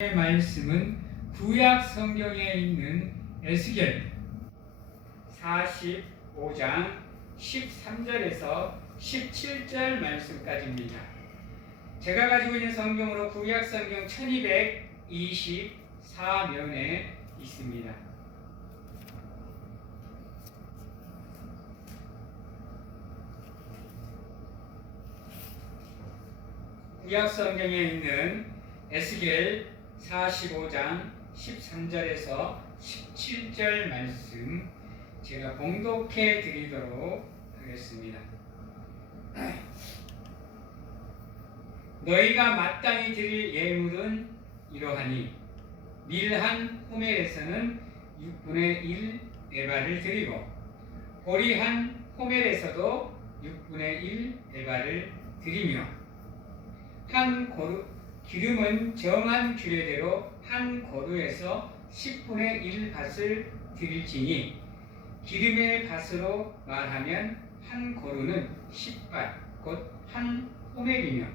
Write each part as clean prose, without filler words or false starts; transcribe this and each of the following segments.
말씀은 구약 성경에 있는 에스겔 45장 13절에서 17절 말씀까지입니다. 제가 가지고 있는 성경으로 구약 성경 1224면에 있습니다. 구약 성경에 있는 에스겔 45장 13절에서 17절 말씀 제가 봉독해 드리도록 하겠습니다. 너희가 마땅히 드릴 예물은 이러하니 밀한 호멜에서는 6분의 1 에바를 드리고 보리한 호멜에서도 6분의 1 에바를 드리며 한 기름은 정한 규례대로 한 고루에서 10분의 1 밭을 드릴지니 기름의 밭으로 말하면 한 고루는 10밭 곧 한 호멜이며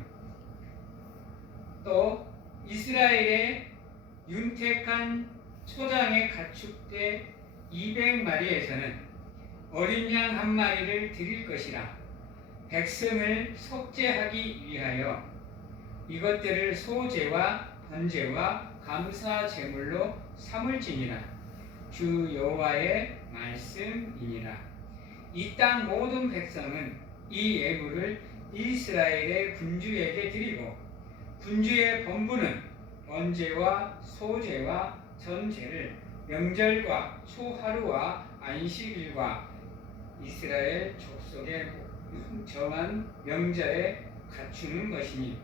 또 이스라엘의 윤택한 초장에 가축대 200마리에서는 어린 양 한 마리를 드릴 것이라 백성을 속죄하기 위하여 이것들을 소제와 번제와 감사 제물로 삼을지니라. 주 여호와의 말씀이니라. 이 땅 모든 백성은 이 예물을 이스라엘의 군주에게 드리고 군주의 본부는 번제와 소제와 전제를 명절과 초하루와 안식일과 이스라엘 족속의 정한 명절에 갖추는 것이니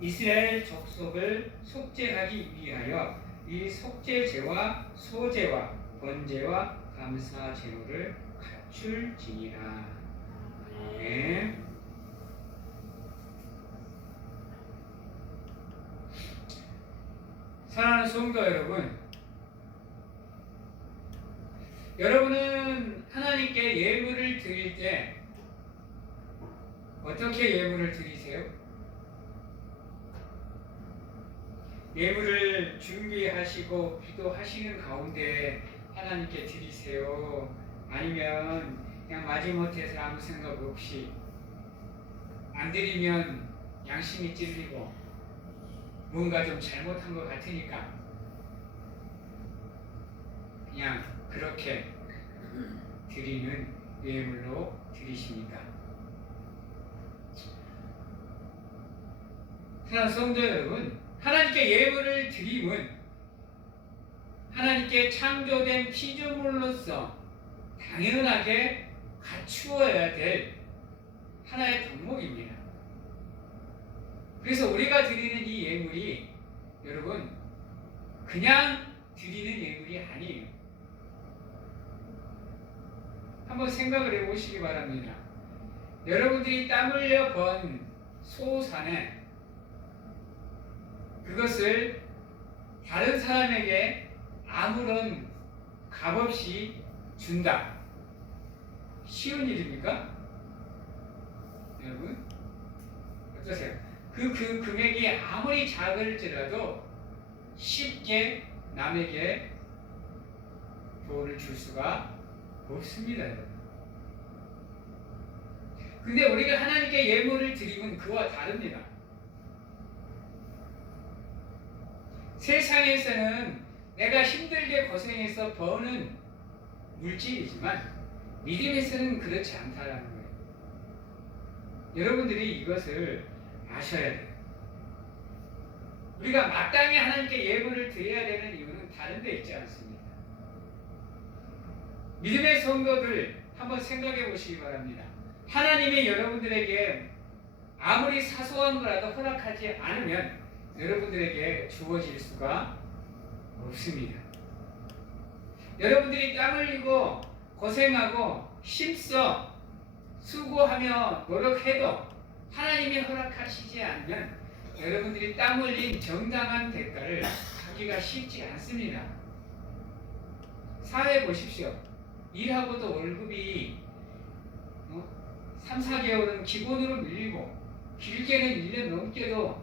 이스라엘 족속을 속죄하기 위하여 이 속죄제와 소제와 번제와 감사 제물을 갖출지니라. 네. 사랑하는 성도 여러분, 여러분은 하나님께 예물을 드릴 때 어떻게 예물을 드리세요? 예물을 준비하시고 기도하시는 가운데 하나님께 드리세요? 아니면 그냥 마지못해서 아무 생각 없이 안 드리면 양심이 찔리고 뭔가 좀 잘못한 것 같으니까 그냥 그렇게 드리는 예물로 드리십니까? 사랑하는 성도 여러분, 하나님께 예물을 드림은 하나님께 창조된 피조물로서 당연하게 갖추어야 될 하나의 덕목입니다. 그래서 우리가 드리는 이 예물이 여러분 그냥 드리는 예물이 아니에요. 한번 생각을 해보시기 바랍니다. 여러분들이 땀 흘려 번 소산에 그것을 다른 사람에게 아무런 값없이 준다. 쉬운 일입니까? 여러분? 어떠세요? 그 금액이 아무리 작을지라도 쉽게 남에게 돈을 줄 수가 없습니다. 여러분. 근데 우리가 하나님께 예물을 드리면 그와 다릅니다. 세상에서는 내가 힘들게 고생해서 버는 물질이지만 믿음에서는 그렇지 않다라는 거예요. 여러분들이 이것을 아셔야 돼요. 우리가 마땅히 하나님께 예물을 드려야 되는 이유는 다른 데 있지 않습니다. 믿음의 성도들 한번 생각해 보시기 바랍니다. 하나님이 여러분들에게 아무리 사소한 거라도 허락하지 않으면 여러분들에게 주어질 수가 없습니다. 여러분들이 땀 흘리고 고생하고 힘써 수고하며 노력해도 하나님이 허락하시지 않으면 여러분들이 땀 흘린 정당한 대가를 받기가 쉽지 않습니다. 사회 보십시오. 일하고도 월급이 3, 4개월은 기본으로 밀리고 길게는 1년 넘게도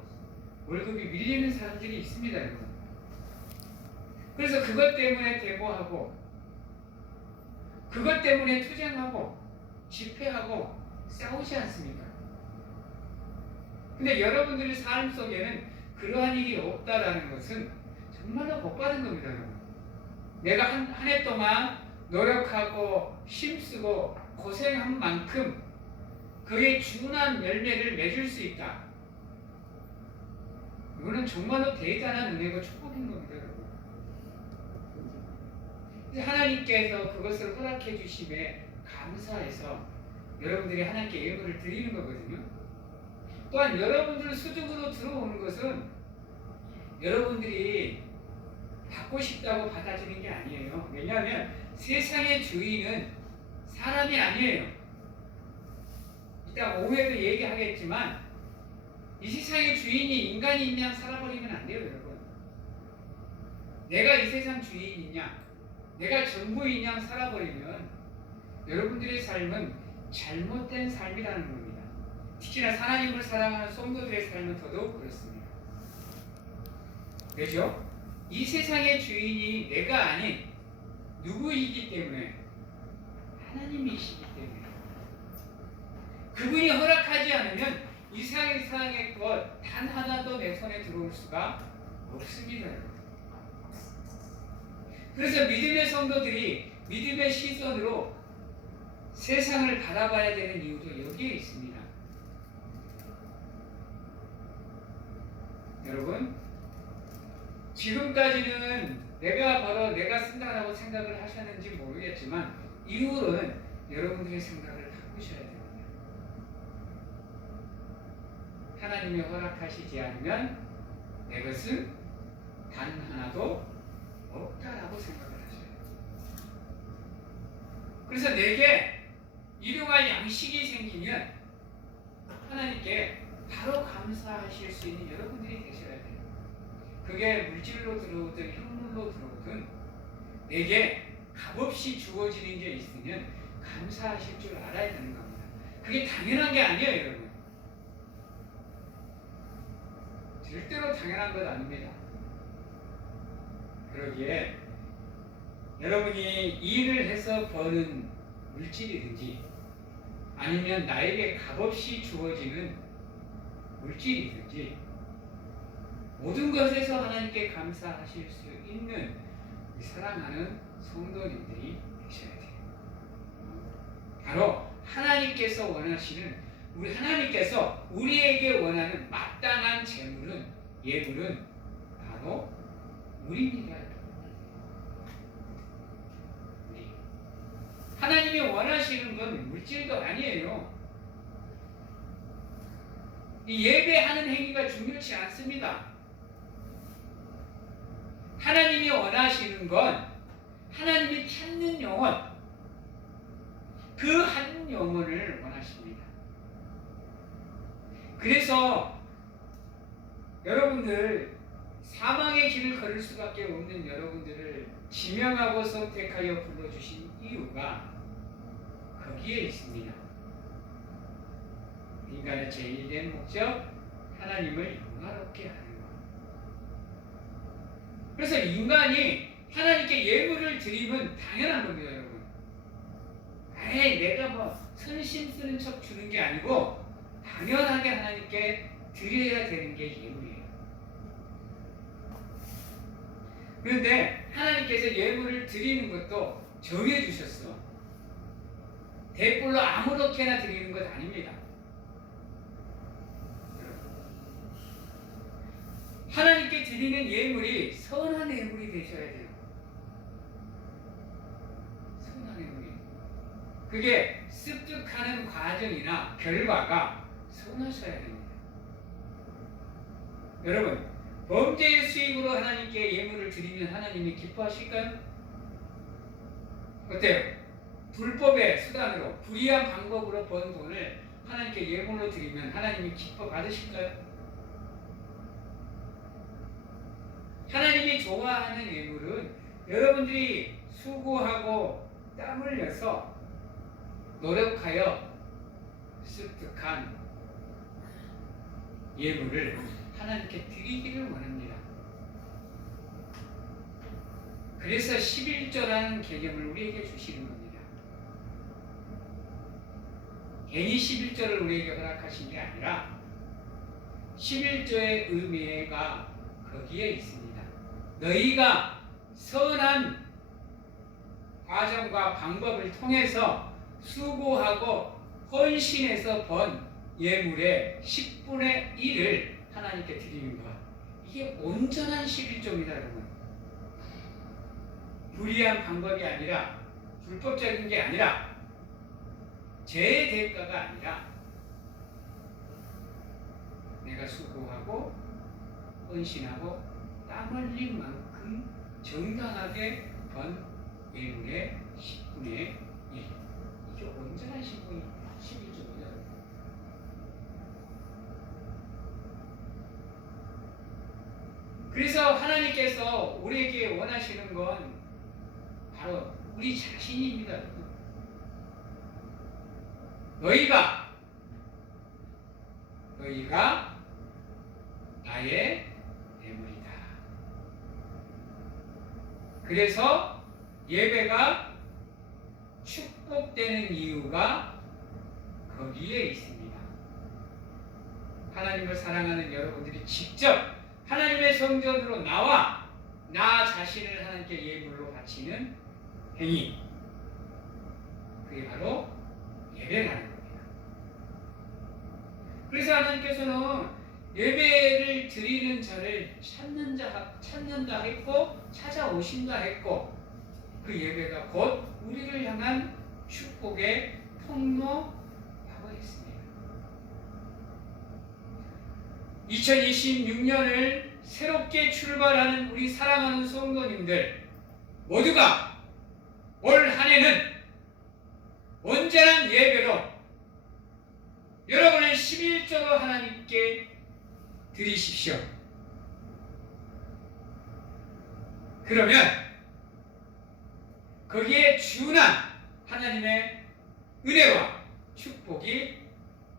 월급이 밀리는 사람들이 있습니다, 여러분. 그래서 그것 때문에 데모하고, 그것 때문에 투쟁하고, 집회하고, 싸우지 않습니까? 근데 여러분들의 삶 속에는 그러한 일이 없다라는 것은 정말로 복받은 겁니다, 여러분. 내가 한 해 동안 노력하고 힘쓰고 고생한 만큼 그의 준한 열매를 맺을 수 있다. 이거는 정말로 대단한 은혜고 축복인 겁니다, 여러분. 하나님께서 그것을 허락해 주심에 감사해서 여러분들이 하나님께 예물을 드리는 거거든요. 또한 여러분들 수중으로 들어오는 것은 여러분들이 받고 싶다고 받아주는 게 아니에요. 왜냐하면 세상의 주인은 사람이 아니에요. 이따 오후에도 얘기하겠지만 이 세상의 주인이 인간인 양 살아버리면 안 돼요, 여러분. 내가 이 세상 주인인 양, 내가 전부인 양 살아버리면 여러분들의 삶은 잘못된 삶이라는 겁니다. 특히나 하나님을 사랑하는 성도들의 삶은 더더욱 그렇습니다. 왜죠? 이 세상의 주인이 내가 아닌 누구이기 때문에, 하나님이시기 때문에, 그분이 허락하지 않으면 이 세상의 것 단 하나도 내 손에 들어올 수가 없습니다. 그래서 믿음의 성도들이 믿음의 시선으로 세상을 바라봐야 되는 이유도 여기에 있습니다. 여러분, 지금까지는 내가 쓴다라고 생각을 하셨는지 모르겠지만 이후로는 여러분들의 생각을 바꾸셔야 됩니다. 하나님이 허락하시지 않으면 내 것은 단 하나도 없다라고 생각을 하셔야 돼요. 그래서 내게 일용할 양식이 생기면 하나님께 바로 감사하실 수 있는 여러분들이 되셔야 돼요. 그게 물질로 들어오든 현물로 들어오든 내게 값없이 주어지는 게 있으면 감사하실 줄 알아야 되는 겁니다. 그게 당연한 게 아니에요, 여러분. 절대로 당연한 것 아닙니다. 그러기에 여러분이 일을 해서 버는 물질이든지 아니면 나에게 값없이 주어지는 물질이든지 모든 것에서 하나님께 감사하실 수 있는 사랑하는 성도님들이 되셔야 돼요. 바로 하나님께서 원하시는, 하나님께서 우리에게 원하는 마땅한 재물은, 예물은 바로 우리입니다. 우리. 하나님이 원하시는 건 물질도 아니에요. 이 예배하는 행위가 중요치 않습니다. 하나님이 원하시는 건 하나님이 찾는 영혼, 그 한 영혼을 원하십니다. 그래서 여러분들 사망의 길을 걸을 수밖에 없는 여러분들을 지명하고 선택하여 불러주신 이유가 거기에 있습니다. 인간의 제일된 목적, 하나님을 영화롭게 하는 것. 그래서 인간이 하나님께 예물을 드리면 당연한 겁니다, 여러분. 에이, 내가 뭐 선심 쓰는 척 주는 게 아니고 당연하게 하나님께 드려야 되는 게 예물이에요. 그런데 하나님께서 예물을 드리는 것도 정해주셨어. 대꼴로 아무렇게나 드리는 것 아닙니다. 하나님께 드리는 예물이 선한 예물이 되셔야 돼요. 선한 예물이. 그게 습득하는 과정이나 결과가 선하셔야 됩니다. 여러분, 범죄의 수익으로 하나님께 예물을 드리면 하나님이 기뻐하실까요? 어때요? 불법의 수단으로, 불의한 방법으로 번 돈을 하나님께 예물로 드리면 하나님이 기뻐 받으실까요? 하나님이 좋아하는 예물은 여러분들이 수고하고 땀 흘려서 노력하여 습득한 예물을 하나님께 드리기를 원합니다. 그래서 11조라는 개념을 우리에게 주시는 겁니다. 괜히 11조를 우리에게 허락하신 게 아니라 11조의 의미가 거기에 있습니다. 너희가 선한 과정과 방법을 통해서 수고하고 헌신해서 번 예물의 10분의 1을 하나님께 드리는 것. 이게 온전한 11조입니다, 여러분. 불의한 방법이 아니라, 불법적인 게 아니라, 죄의 대가가 아니라, 내가 수고하고 헌신하고 땀 흘린 만큼 정당하게 번 예물의 10분의 1. 이게 온전한 11조입니다. 그래서 하나님께서 우리에게 원하시는 건 바로 우리 자신입니다. 너희가 나의 예물이다. 그래서 예배가 축복되는 이유가 거기에 있습니다. 하나님을 사랑하는 여러분들이 직접 하나님의 성전으로 나와 나 자신을 하나님께 예물로 바치는 행위, 그게 바로 예배라는 겁니다. 그래서 하나님께서는 예배를 드리는 자를 찾는다 했고 찾아오신다 했고, 그 예배가 곧 우리를 향한 축복의 통로라고 했습니다. 2026년을 새롭게 출발하는 우리 사랑하는 성도님들 모두가 올 한 해는 온전한 예배로 여러분의 11조로 하나님께 드리십시오. 그러면 거기에 준한 하나님의 은혜와 축복이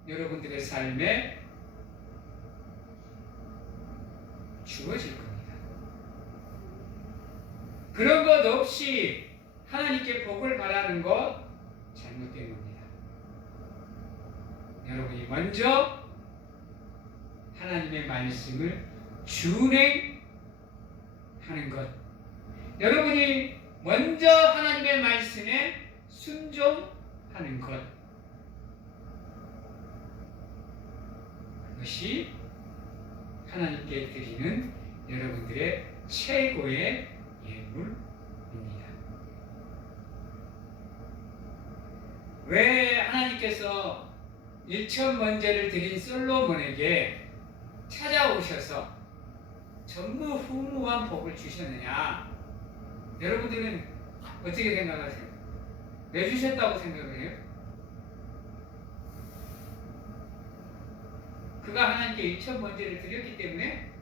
여러분들의 삶에 주어질 겁니다. 그런 것 없이 하나님께 복을 바라는 것 잘못된 겁니다. 여러분이 먼저 하나님의 말씀을 준행하는 것, 여러분이 먼저 하나님의 말씀에 순종하는 것, 그것이 하나님께 드리는 여러분들의 최고의 예물입니다. 왜 하나님께서 일천번제를 드린 솔로몬에게 찾아오셔서 전무후무한 복을 주셨느냐? 여러분들은 어떻게 생각하세요? 왜 주셨다고 생각을 해요? 그가 하나님께 일천번제를 드렸기 때문에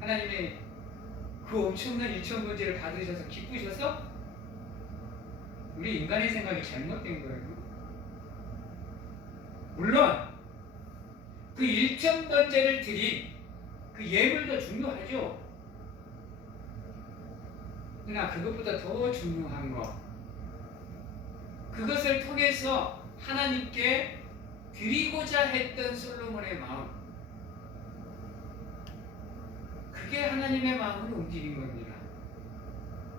하나님의 그 엄청난 일천번제를 받으셔서 기쁘셔서? 우리 인간의 생각이 잘못된 거예요. 물론 그 일천번제를 드린 그 예물도 중요하죠. 그러나 그것보다 더 중요한 것, 그것을 통해서 하나님께 드리고자 했던 솔로몬의 마음, 그게 하나님의 마음을 움직인 겁니다.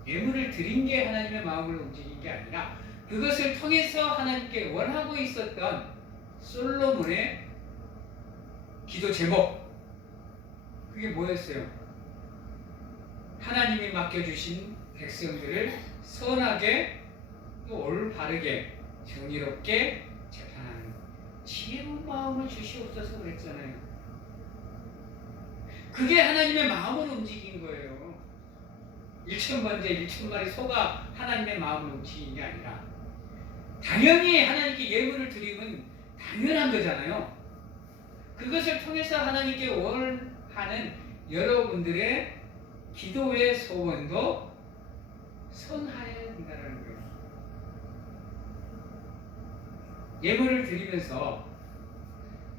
예물을 드린 게 하나님의 마음을 움직인 게 아니라 그것을 통해서 하나님께 원하고 있었던 솔로몬의 기도 제목, 그게 뭐였어요? 하나님이 맡겨주신 백성들을 선하게 또 올바르게 정의롭게 재판하는 지혜로운 마음을 주시옵소서 그랬잖아요. 그게 하나님의 마음을 움직인 거예요. 일천번제 1,000마리 소가 하나님의 마음을 움직인 게 아니라, 당연히 하나님께 예물을 드리면 당연한 거잖아요. 그것을 통해서 하나님께 원하는 여러분들의 기도의 소원도 선하여야 된다는 거예요. 예물을 드리면서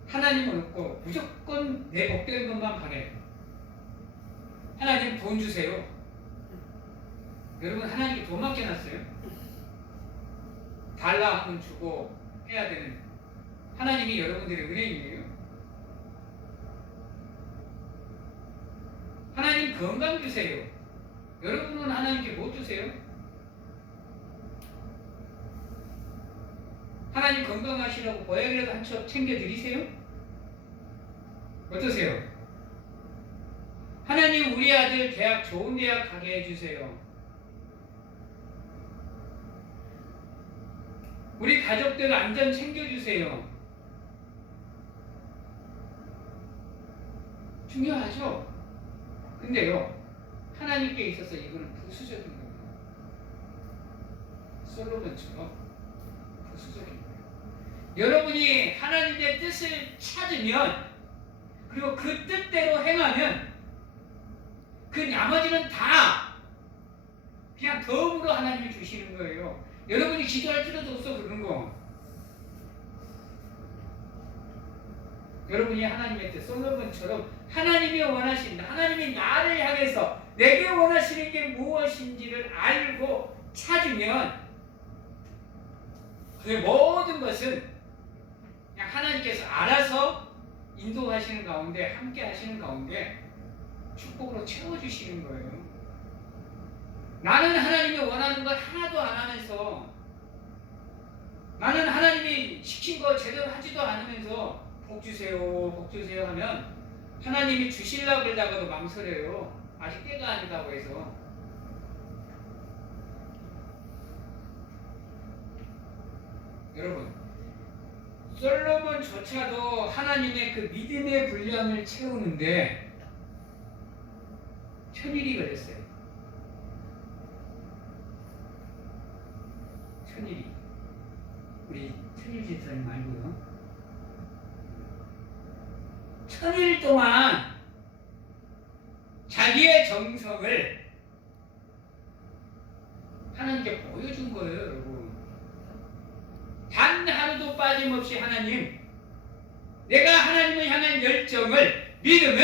하나님은 없고 무조건 내 복되는 것만 바래. 하나님 돈 주세요. 여러분 하나님께 돈 맡겨놨어요? 달라 하면 주고 해야 되는 하나님이 여러분들의 은행이에요? 하나님 건강 주세요. 여러분은 하나님께 뭐 주세요? 하나님 건강하시라고 보약이라도 한 첩 챙겨드리세요? 어떠세요? 하나님 우리 아들 대학 좋은 대학 가게 해주세요. 우리 가족들 안전 챙겨주세요. 중요하죠? 근데요, 하나님께 있어서 이거는 부수적인 거예요. 솔로몬처럼 부수적인 거예요. 여러분이 하나님의 뜻을 찾으면, 그리고 그 뜻대로 행하면, 그 나머지는 다 그냥 덤으로 하나님이 주시는 거예요. 여러분이 기도할 필요도 없어, 그런 거. 여러분이 하나님의 뜻, 솔로몬처럼 하나님이 원하신다. 하나님이 나를 향해서 내게 원하시는 게 무엇인지를 알고 찾으면 그 모든 것은 그냥 하나님께서 알아서 인도하시는 가운데, 함께 하시는 가운데 축복으로 채워주시는 거예요. 나는 하나님이 원하는 것 하나도 안 하면서, 나는 하나님이 시킨 거 제대로 하지도 않으면서 복 주세요 하면 하나님이 주시려고 그러다가도 망설여요. 아직 때가 아니다고 해서. 여러분, 솔로몬조차도 하나님의 그 믿음의 분량을 채우는데 천일이 걸렸어요. 천일이. 우리 천일 집사님 말고요. 천일 동안 자기의 정성을 하나님께 보여준 거예요, 여러분. 단 하루도 빠짐없이 하나님, 내가 하나님을 향한 열정을, 믿음을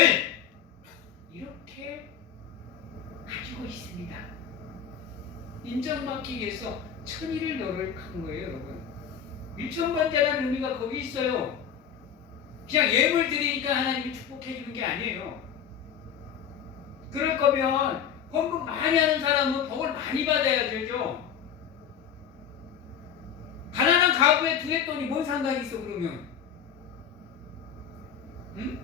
이렇게 가지고 있습니다. 인정받기 위해서 천일을 노력한 거예요, 여러분. 일천번째라는 의미가 거기 있어요. 그냥 예물 드리니까 하나님이 축복해 주는 게 아니에요. 그럴 거면 헌금 많이 하는 사람은 복을 많이 받아야 되죠. 가난한 가구에 두 했더니 뭔 상관이 있어, 그러면? 응?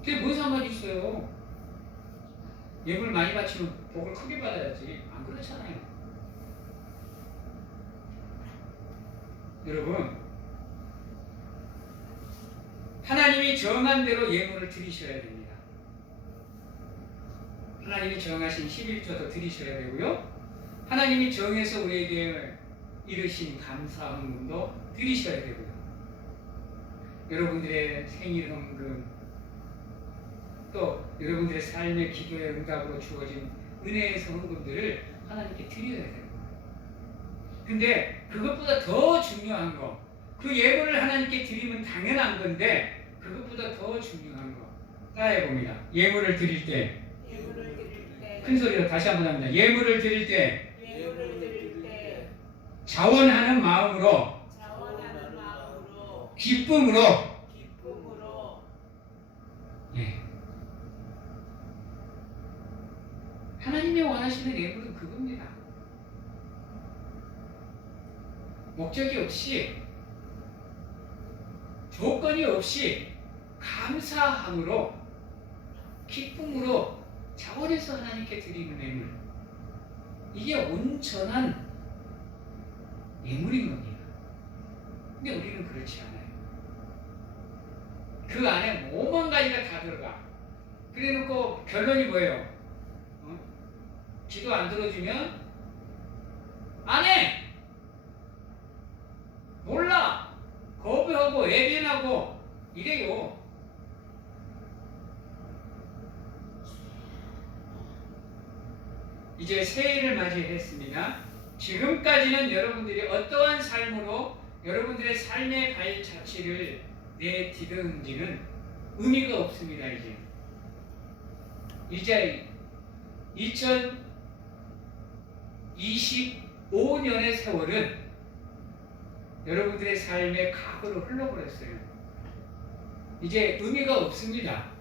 그게 뭔 상관이 있어요? 예물 많이 바치면 복을 크게 받아야지. 안 그렇잖아요. 여러분, 하나님이 정한 대로 예물을 드리셔야 됩니다. 하나님이 정하신 11조도 드리셔야 되고요. 하나님이 정해서 우리에게 이르신 감사헌금도 드리셔야 되고요. 여러분들의 생일 헌금, 또 여러분들의 삶의 기도의 응답으로 주어진 은혜의 헌금들을 하나님께 드려야 돼요. 근데 그것보다 더 중요한 거, 그 예물을 하나님께 드리면 당연한 건데 그것보다 더 중요한 거 따라해 봅니다. 예물을 드릴 때, 큰 소리로 다시 한번 합니다. 예물을 드릴 때 자원하는 마음으로 기쁨으로 예. 하나님이 원하시는 예물은 그겁니다. 목적이 없이, 조건이 없이 감사함으로, 기쁨으로 자원해서 하나님께 드리는 예물, 이게 온전한 예물인 겁니다. 근데 우리는 그렇지 않아요. 그 안에 오만 가지가 다 들어가. 그래놓고 결론이 뭐예요? 기도 안 들어주면 안 해! 몰라! 거부하고 외면하고 이래요. 이제 새해를 맞이했습니다. 지금까지는 여러분들이 어떠한 삶으로 여러분들의 삶의 발자취를 내디딘지는 의미가 없습니다. 이제 2025년의 세월은 여러분들의 삶의 과거로 흘러버렸어요. 이제 의미가 없습니다.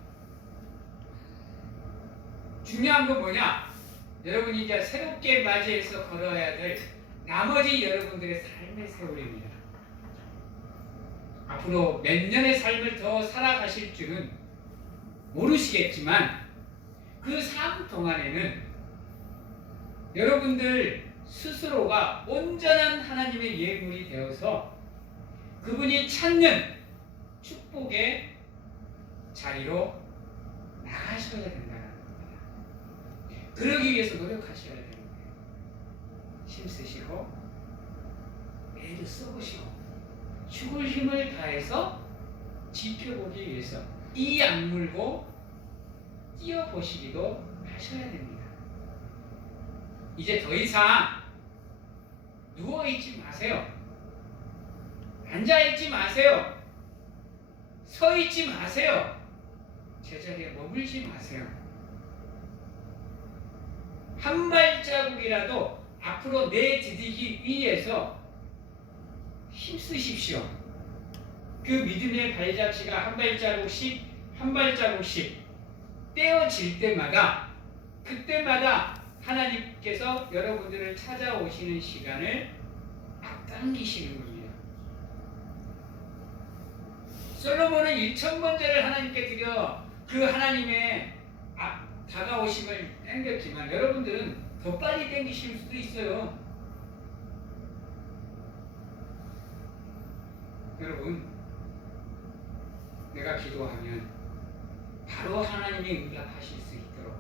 중요한 건 뭐냐? 여러분이 이제 새롭게 맞이해서 걸어야 될 나머지 여러분들의 삶의 세월입니다. 앞으로 몇 년의 삶을 더 살아가실 줄은 모르시겠지만 그 삶 동안에는 여러분들 스스로가 온전한 하나님의 예물이 되어서 그분이 찾는 축복의 자리로 나가셔야 된다는 겁니다. 그러기 위해서 노력하셔야 되는 거예요. 힘쓰시고 애도 써보시고 죽을 힘을 다해서 지켜보기 위해서 이 악물고 뛰어보시기도 하셔야 됩니다. 이제 더 이상 누워있지 마세요. 앉아있지 마세요. 서있지 마세요. 제자리에 머물지 마세요. 한 발자국이라도 앞으로 내디디기 위해서 힘쓰십시오. 그 믿음의 발자취가 한 발자국씩 떼어질 때마다 그때마다 하나님께서 여러분들을 찾아오시는 시간을 앞당기시는 겁니다. 솔로몬은 1000번제를 하나님께 드려 그 하나님의 다가오심을 땡겼지만 여러분들은 더 빨리 땡기실 수도 있어요. 여러분, 내가 기도하면 바로 하나님이 응답하실 수 있도록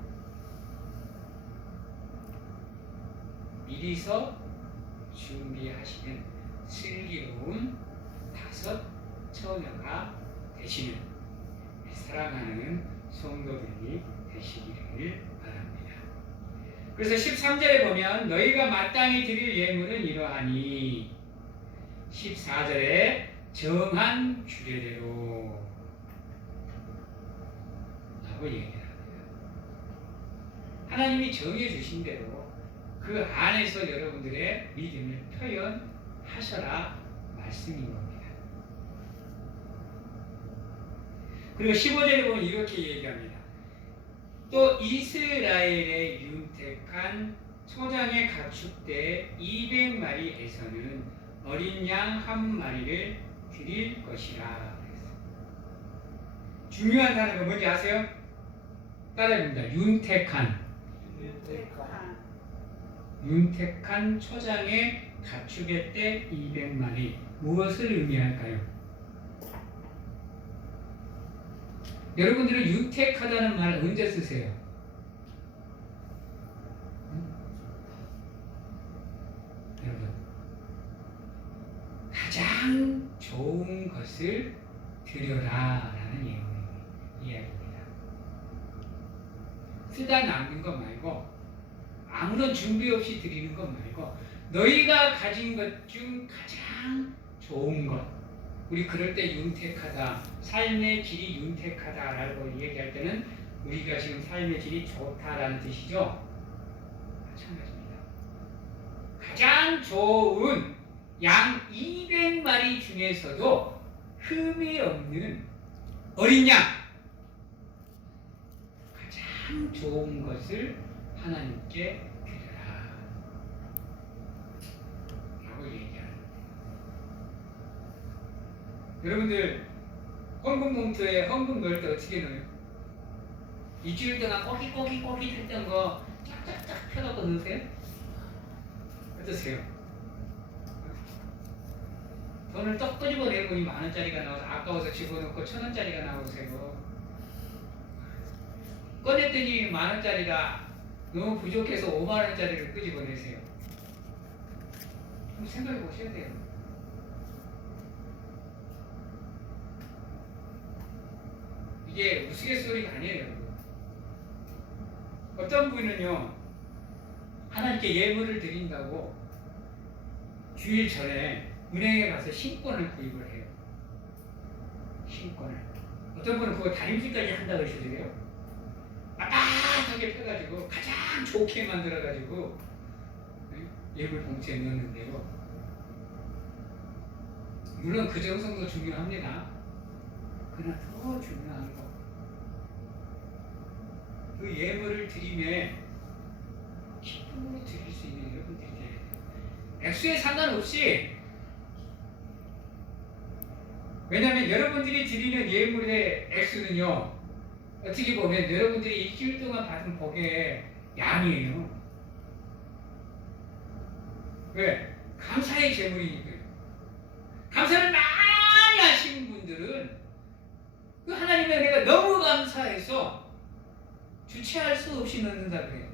미리서 준비하시는 슬기로운 5 처녀가 되시는 사랑하는 성도들이 되시기를 바랍니다. 그래서 13절에 보면 너희가 마땅히 드릴 예물은 이러하니 14절에 정한 규례대로 라고 얘기합니다. 하나님이 정해주신 대로 그 안에서 여러분들의 믿음을 표현하셔라 말씀인 겁니다. 그리고 15절에 보면 이렇게 얘기합니다. 또 이스라엘의 윤택한 초장에 가축대 200마리에서는 어린 양 1마리를 드릴 것이라. 중요한 단어가 뭔지 아세요? 따라합니다. 윤택한 초장에 가축의 떼 200마리. 무엇을 의미할까요? 여러분들은 윤택하다는 말 언제 쓰세요? 여러분, 가장 좋은 것을 드려라 라는 이야기입니다. 쓰다 남는 것 말고 아무런 준비 없이 드리는 것 말고 너희가 가진 것 중 가장 좋은 것. 우리 그럴 때 윤택하다, 삶의 질이 윤택하다라고 얘기할 때는 우리가 지금 삶의 질이 좋다라는 뜻이죠. 마찬가지입니다. 가장 좋은 양 200마리 중에서도 흠이 없는 어린 양, 가장 좋은 것을 하나님께 드려라 라고 얘기합니다. 여러분들 헌금 봉투에 헌금 넣을 때 어떻게 넣어요? 일주일 동안 꼬깃 했던 거 쫙쫙쫙 펴놓고 넣으세요? 어떠세요? 돈을 떡 끄집어내고 10,000원짜리가 나와서 아까워서 집어넣고 1,000원짜리가 나오세요. 꺼냈더니 10,000원짜리가 너무 부족해서 50,000원짜리를 끄집어내세요. 좀 생각해 보셔야 돼요. 이게 우스갯소리가 아니에요. 어떤 분은요, 하나님께 예물을 드린다고 주일 전에 은행에 가서 신권을 구입을 해요. 신권을. 어떤 분은 그거 다림질까지 한다고 하시더래요. 빳빳하게 펴가지고 가장 좋게 만들어가지고 예물 봉투에 넣는데요. 물론 그 정성도 중요합니다. 그러나 더 중요한 거, 그 예물을 드림에 기쁨으로 드릴 수 있는 여러분들이 돼야 돼요. 액수에 상관없이. 왜냐하면 여러분들이 드리는 예물의 액수는요, 어떻게 보면 여러분들이 일주일 동안 받은 복의 양이에요. 왜? 감사의 제물이니까요. 감사를 많이 하시는 분들은 그 하나님의 은혜가 너무 감사해서 주체할 수 없이 넣는다 그래요.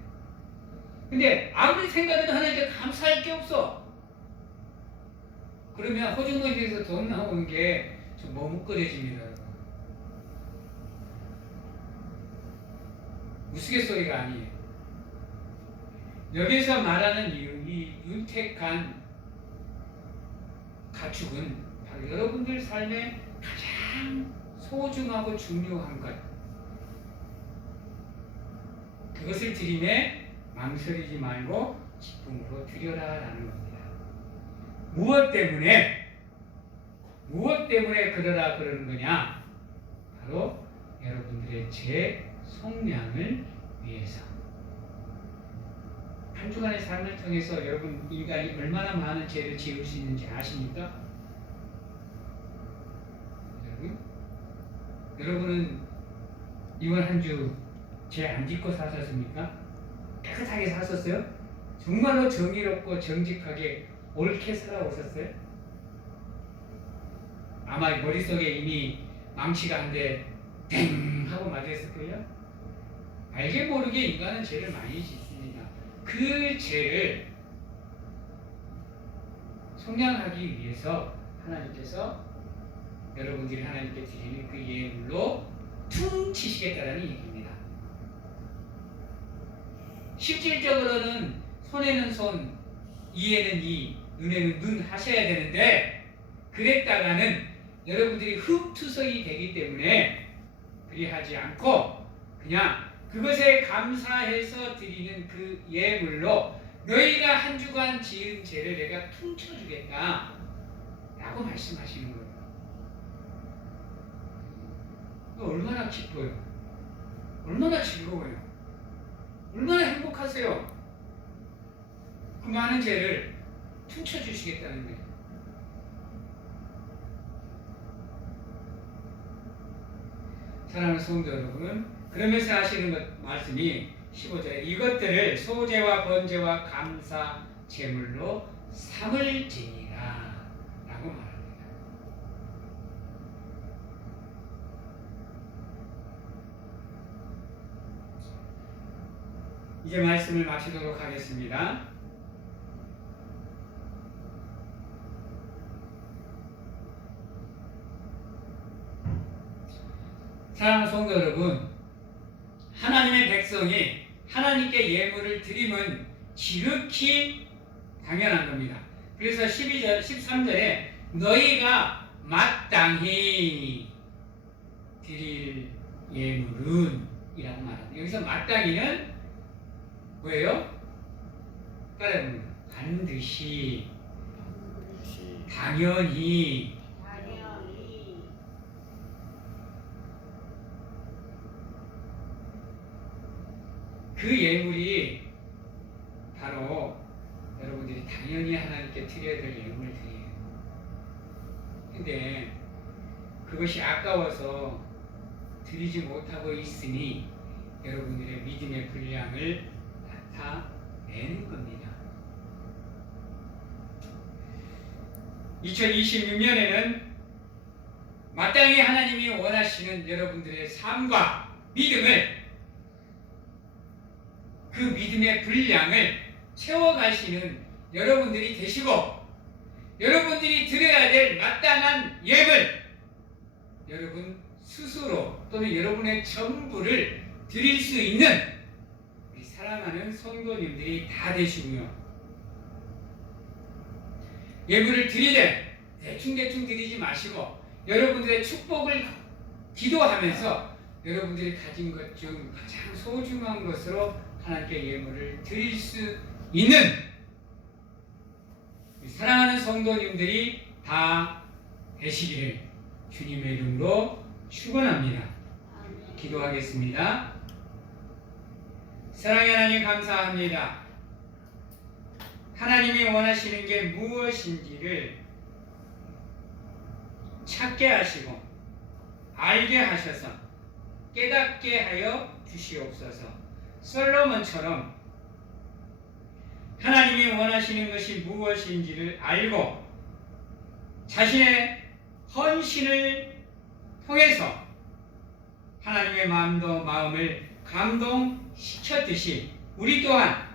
근데 아무리 생각해도 하나님께 감사할 게 없어. 그러면 호주머니에서 돈 나오는 게 좀 머뭇거려집니다. 우스갯소리가 아니에요. 여기서 말하는 이 윤택한 가축은 바로 여러분들 삶의 가장 소중하고 중요한 것, 그것을 드림에 망설이지 말고 기쁨으로 드려라 라는 겁니다. 무엇 때문에 그러라 그러는 거냐? 바로 여러분들의 제 속량을 위해서. 한 주간의 삶을 통해서 여러분 인간이 얼마나 많은 죄를 지을 수 있는지 아십니까? 여러분은 이번 한 주 죄 안 짓고 사셨습니까? 깨끗하게 사셨어요? 정말로 정의롭고 정직하게 옳게 살아오셨어요? 아마 머릿속에 이미 망치가 한 대 땡 하고 맞았을 거예요. 알게 모르게 인간은 죄를 많이 짓습니다. 그 죄를 속량하기 위해서 하나님께서 여러분들이 하나님께 드리는 그 예물로 퉁치시겠다는 얘기입니다. 실질적으로는 손에는 손, 이에는 이, 눈에는 눈 하셔야 되는데, 그랬다가는 여러분들이 흡투성이 되기 때문에 그리하지 않고 그냥 그것에 감사해서 드리는 그 예물로 너희가 한 주간 지은 죄를 내가 퉁쳐주겠다 라고 말씀하시는 거예요. 얼마나 기뻐요. 얼마나 즐거워요. 얼마나 행복하세요. 그 많은 죄를 퉁쳐주시겠다는 거예요. 사랑하는 성도 여러분, 그러면서 하시는 것, 말씀이 15절에 이것들을 소제와 번제와 감사 제물로 삼을지니라 라고 말합니다. 이제 말씀을 마치도록 하겠습니다. 사랑하는 성도 여러분, 하나님의 백성이 하나님께 예물을 드림은 지극히 당연한 겁니다. 그래서 12절, 13절에 너희가 마땅히 드릴 예물은 이라고 말합니다. 여기서 마땅히는 뭐예요? 따라해보면 반드시, 당연히, 그 예물이 바로 여러분들이 당연히 하나님께 드려야 될 예물들이에요. 근데 그것이 아까워서 드리지 못하고 있으니 여러분들의 믿음의 분량을 나타내는 겁니다. 2026년에는 마땅히 하나님이 원하시는 여러분들의 삶과 믿음을, 그 믿음의 분량을 채워가시는 여러분들이 되시고, 여러분들이 드려야 될 마땅한 예물, 여러분 스스로 또는 여러분의 전부를 드릴 수 있는 우리 사랑하는 성도님들이 다 되시고요. 예물을 드리되 대충 드리지 마시고 여러분들의 축복을 기도하면서 여러분들이 가진 것 중 가장 소중한 것으로 하나님께 예물을 드릴 수 있는 사랑하는 성도님들이 다 되시기를 주님의 이름으로 축원합니다. 기도하겠습니다. 사랑의 하나님 감사합니다. 하나님이 원하시는 게 무엇인지를 찾게 하시고 알게 하셔서 깨닫게 하여 주시옵소서. 솔로몬처럼 하나님이 원하시는 것이 무엇인지를 알고 자신의 헌신을 통해서 하나님의 마음을 감동시켰듯이 우리 또한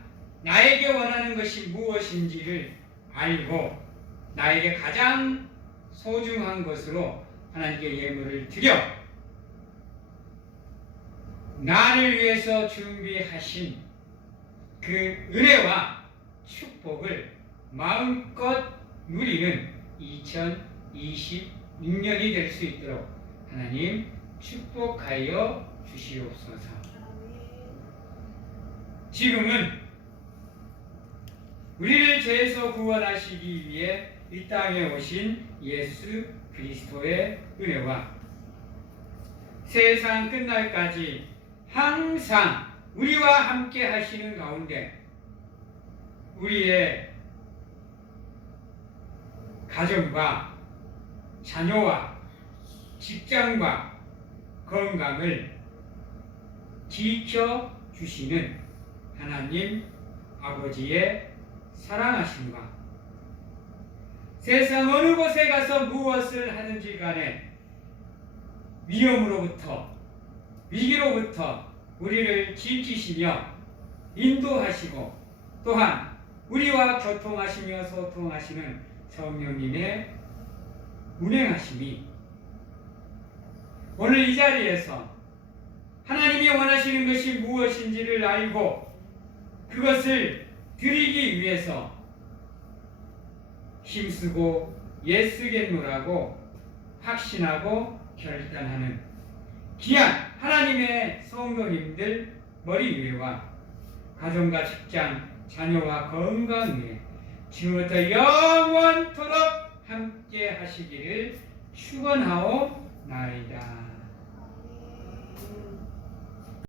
나에게 원하는 것이 무엇인지를 알고 나에게 가장 소중한 것으로 하나님께 예물을 드려 나를 위해서 준비하신 그 은혜와 축복을 마음껏 누리는 2026년이 될 수 있도록 하나님 축복하여 주시옵소서. 지금은 우리를 죄에서 구원하시기 위해 이 땅에 오신 예수 그리스도의 은혜와 세상 끝날까지 항상 우리와 함께 하시는 가운데 우리의 가정과 자녀와 직장과 건강을 지켜주시는 하나님 아버지의 사랑하심과 세상 어느 곳에 가서 무엇을 하든지 간에 위험으로부터 위기로부터 우리를 지키시며 인도하시고 또한 우리와 교통하시며 소통하시는 성령님의 운행하심이 오늘 이 자리에서 하나님이 원하시는 것이 무엇인지를 알고 그것을 드리기 위해서 힘쓰고 애쓰겠노라고 확신하고 결단하는 귀한 하나님의 성도님들 머리 위에와 가정과 직장, 자녀와 건강 위에 지금부터 영원토록 함께 하시기를 축원하옵나이다.